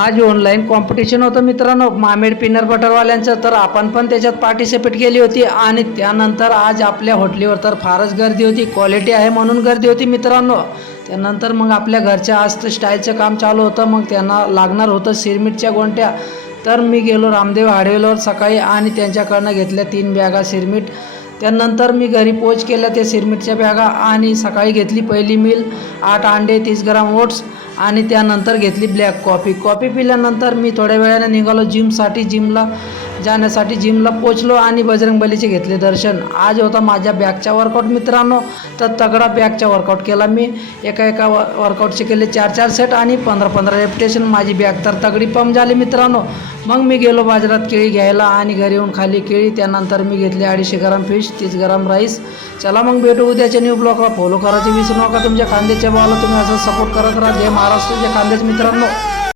आज online competition होतं मित्रांनो मामेड पीनट बटरवाल्यांचं, तर आपण पण त्याच्यात पार्टिसिपेट केली होती आणि त्यानंतर आज आपल्या हॉटेलीवर तर फारच गर्दी होती, क्वालिटी आहे म्हणून गर्दी होती मित्रांनो। त्यानंतर मग आपल्या घरच्या आज स्टाईलचं काम चालू होतं, मग त्यांना लागणार होतं सिरमिटच्या गोंट्या, तर मी गेलो रामदेव हार्डवेअरवर सकाळी आणि त्यांच्याकडनं घेतल्या 3 बॅगा सिरमिट। त्यानंतर मी घरी पोच केल्या त्या सिरमिटच्या बॅगा आणि सकाळी घेतली पहिली मील 8 अंडे 30 ग्राम ओट्स आणि त्यानंतर घेतली ब्लॅक कॉफी पिल्यानंतर मी थोड्या वेळाने निघालो जिमला जाण्यासाठी। जिमला पोचलो आणि बजरंगबलीचे घेतले दर्शन। आज होता माझ्या बॅकचा वर्कआउट मित्रांनो, तर तगडा बॅकचा वर्कआउट केला मी। एका वर्कआउटचे केले 4 सेट आणि 15 रेपिटेशन। माझी बॅक तर तगडी पंप झाली मित्रांनो। मग मी गेलो बाजारात केळी घ्यायला आणि घरी येऊन खाली केळी। त्यानंतर मी घेतले 250 ग्राम फिश 30 ग्राम राईस। चला मग भेटू उद्याच्या न्यू ब्लॉगला। फॉलो करायचे विसरू नका तुमच्या खांद्याच्या भावाला, तुम्ही असं सपोर्ट करत राहा। जय महाराष्ट्र, जय खानदेश मित्रांनो।